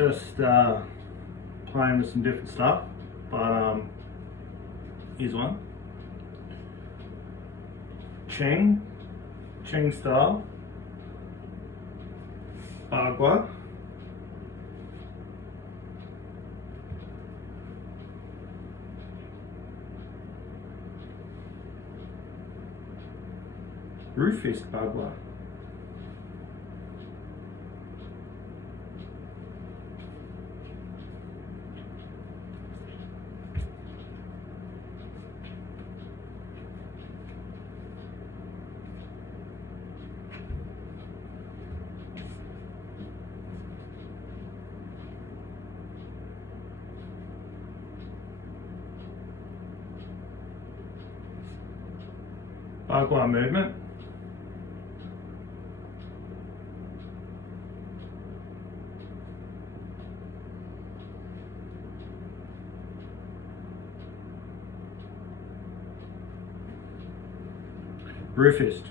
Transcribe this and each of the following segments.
just playing with some different stuff, but here's one. Cheng style, Bajiquan. Roo Fist Bajiquan. Bajiquan movement. Roo Fist.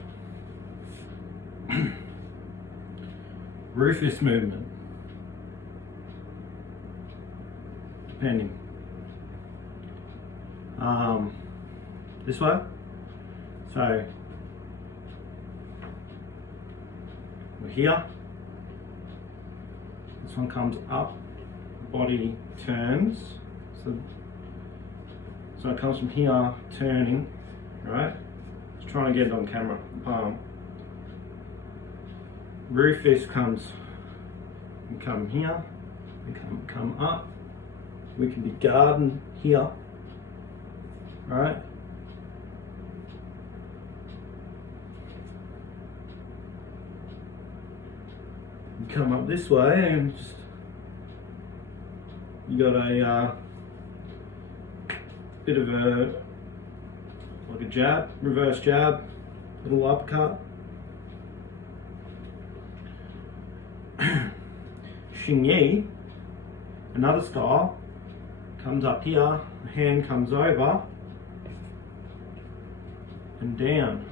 Roo Fist movement. Depending. This way. So we're here. This one comes up, body turns. So it comes from here, turning, right? Just trying to get it on camera. Roo Fist comes and come here, and come up. We can be guarding here, right? Come up this way and just, you got a bit of a, like a jab, reverse jab, little uppercut. Xing Yi, another style, comes up here, the hand comes over and down.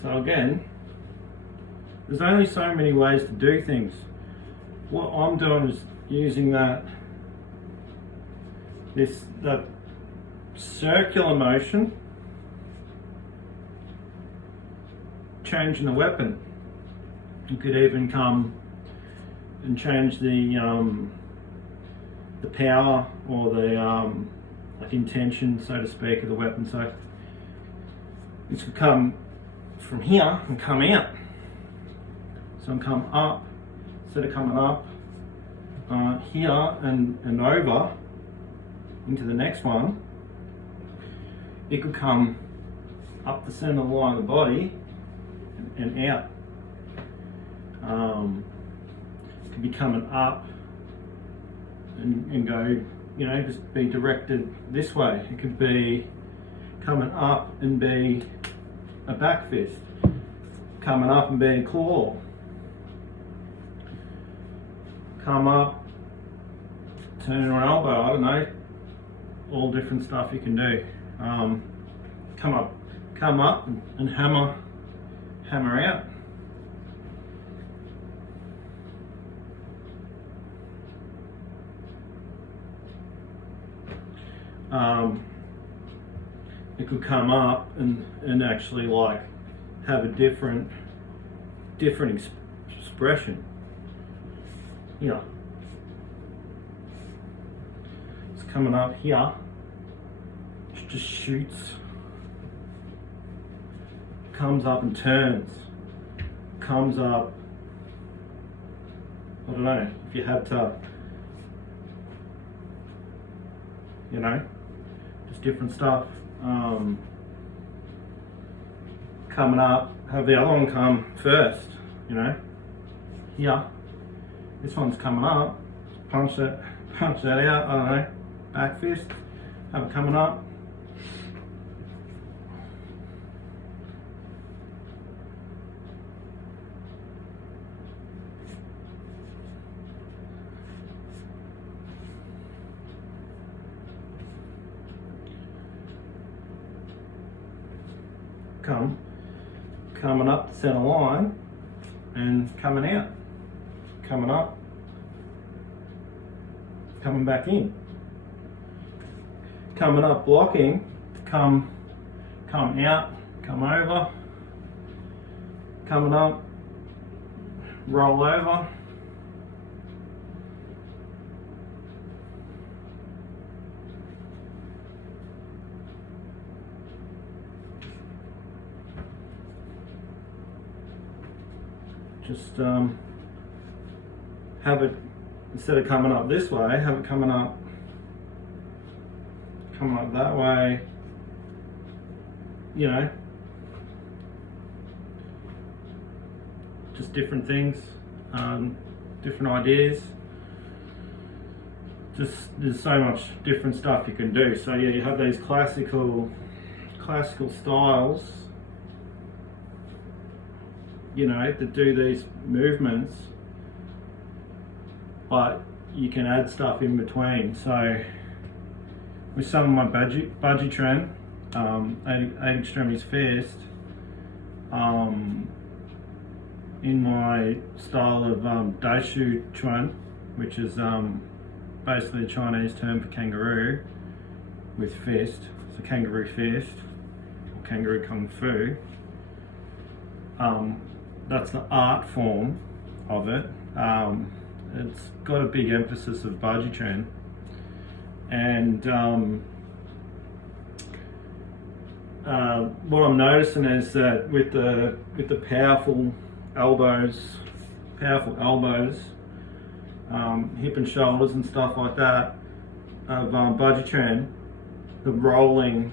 So again, there's only so many ways to do things. What I'm doing is using the circular motion, changing the weapon. You could even come and change the power or the like intention, so to speak, of the weapon. So this could come from here and come out. So I'm come up, instead of coming up here and over into the next one, it could come up the center line of the body and out. It could be coming up and go, you know, just be directed this way. It could be coming up and be a back fist, coming up and be a claw, come up, turn an elbow, I don't know, all different stuff you can do. Come up and hammer out. It could come up and actually like have a different expression. Yeah. It's coming up here. It just shoots. Comes up and turns. Comes up. I don't know if you had to, you know, just different stuff. Coming up, have the other one come first, you know, here. This one's coming up, punch that out, I don't know, back fist, have it coming up. Coming up the center line and coming out, coming up, coming back in, coming up, blocking, come out, come over, coming up, roll over, just have it, instead of coming up this way, have it coming up that way, you know, just different things, different ideas. Just there's so much different stuff you can do. So yeah, you have these classical styles, you know, that do these movements, but you can add stuff in between. So with some of my Bajiquan, 8 extremities fist, in my style of Bajiquan, which is basically a Chinese term for kangaroo with fist, so kangaroo fist or kangaroo kung fu. That's the art form of it. It's got a big emphasis of Bajiquan, and what I'm noticing is that with the powerful elbows, hip and shoulders and stuff like that of Bajiquan, the rolling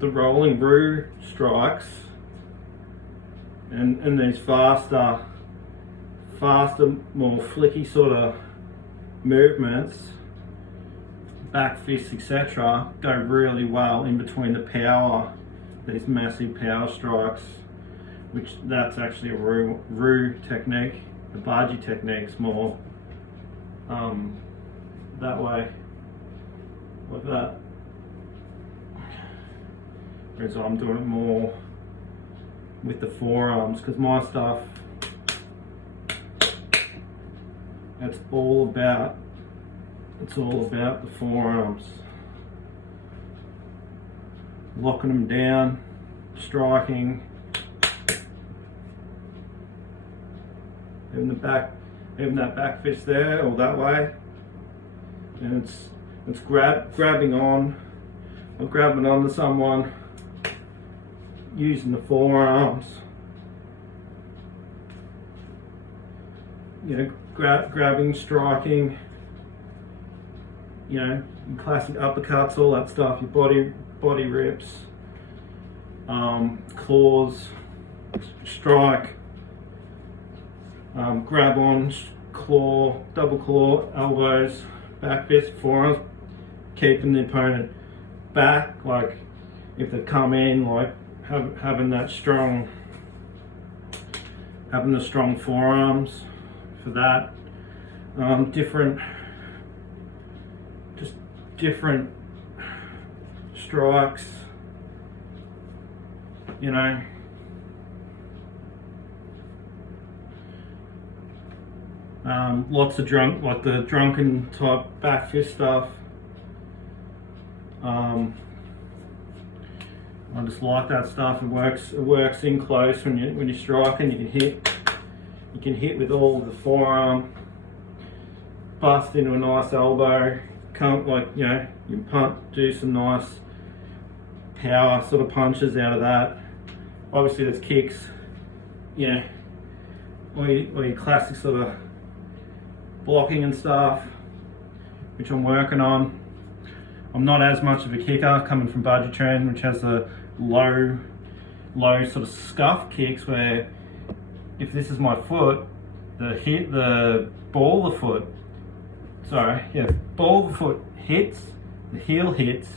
Roo strikes and these faster, more flicky sort of movements, back fists, etc., go really well in between the power, these massive power strikes, which that's actually a Roo technique. The Baji technique's more that way, like that. Whereas I'm doing it more with the forearms, because my stuff, it's all about the forearms, locking them down, striking, even that back fist there or that way, and it's grabbing on or grabbing onto someone using the forearms, you know, grabbing, striking, you know, classic uppercuts, all that stuff, your body rips, claws, strike, grab on, claw, double claw, elbows, back fist, forearms, keeping the opponent back, like if they come in, like having the strong forearms for that. Different strikes, you know. Lots of like the drunken type back fist stuff. I just like that stuff. It works in close when you're striking. You can hit with all the forearm, bust into a nice elbow. Come, like, you know, you do some nice power sort of punches out of that. Obviously there's kicks, you know, or your classic sort of blocking and stuff, which I'm working on. I'm not as much of a kicker coming from Bajiquan, which has the low sort of scuff kicks, where if this is my foot, the ball of the foot hits, the heel hits,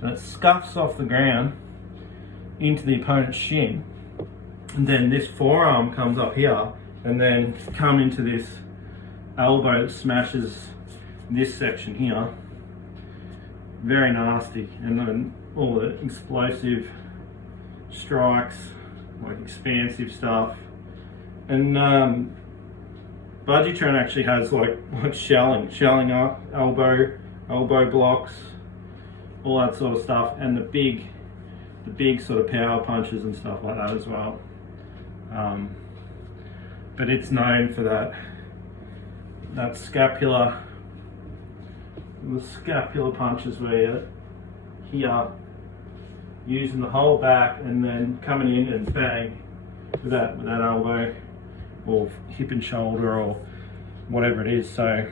and it scuffs off the ground into the opponent's shin, and then this forearm comes up here and then come into this elbow that smashes this section here. Very nasty. And then all the explosive strikes, like expansive stuff, And Bajiquan actually has like shelling up, elbow blocks, all that sort of stuff, and the big sort of power punches and stuff like that as well. But it's known for that scapular, the scapular punches where you're here using the whole back and then coming in and bang with that elbow or hip and shoulder or whatever it is. So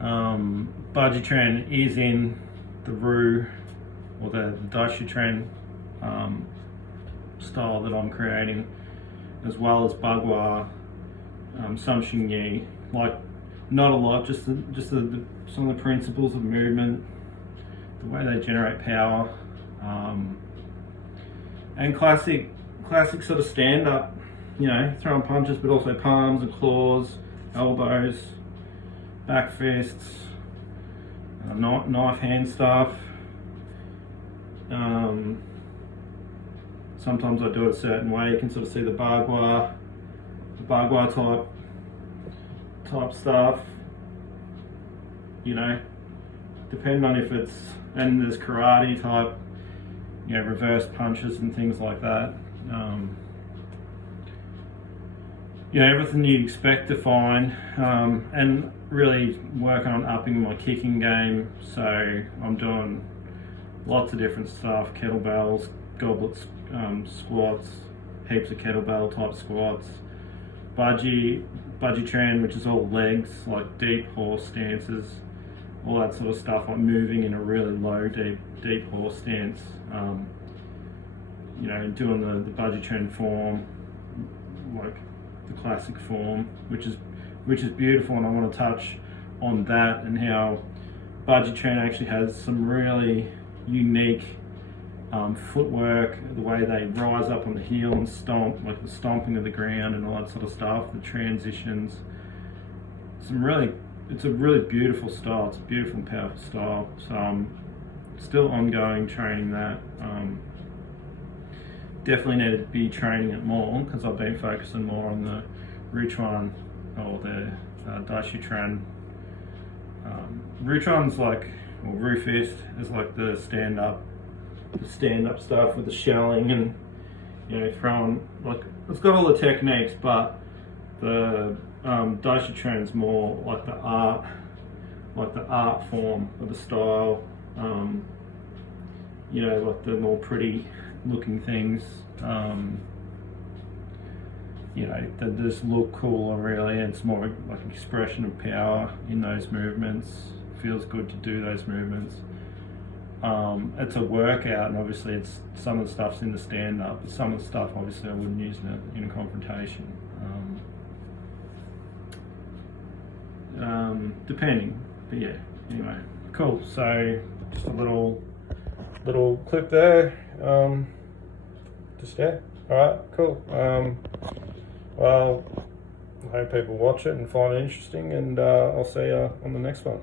Bajiquan is in the Roo or the Bajiquan style that I'm creating, as well as Bajiquan, some Xingyi, like not a lot, just some of the principles of movement, the way they generate power, and classic sort of stand up, you know, throwing punches, but also palms and claws, elbows, back fists, knife hand stuff. Sometimes I do it a certain way. You can sort of see the Bajiquan type stuff, you know, depending on if it's, and there's karate type, you know, reverse punches and things like that. You know, everything you'd expect to find, and really working on upping my kicking game. So I'm doing lots of different stuff: kettlebells, goblets, squats, heaps of kettlebell type squats, Bajiquan, which is all legs, like deep horse stances, all that sort of stuff, like moving in a really low, deep horse stance. You know, doing the Bajiquan form, like the classic form, which is beautiful, and I want to touch on that and how Bajiquan actually has some really unique footwork, the way they rise up on the heel and stomp, like the stomping of the ground and all that sort of stuff, the transitions. It's a really beautiful style. It's a beautiful and powerful style. So I'm still ongoing training that. Definitely need to be training it more, because I've been focusing more on the Bajiquan or the Bajiquan. Bajiquan's like, or Roo Fist is like the stand up stuff with the shelling and, you know, throwing, like, it's got all the techniques, but the Bajiquan's more like the art form of the style. You know, like the more pretty looking things, you know, that just look cooler really, and it's more like an expression of power in those movements. Feels good to do those movements. It's a workout, and obviously it's some of the stuff's in the stand up, but some of the stuff obviously I wouldn't use in a confrontation, depending. But yeah, anyway, cool. So just a little clip there. Just yeah. All right, cool. Well, I hope people watch it and find it interesting, and I'll see you on the next one.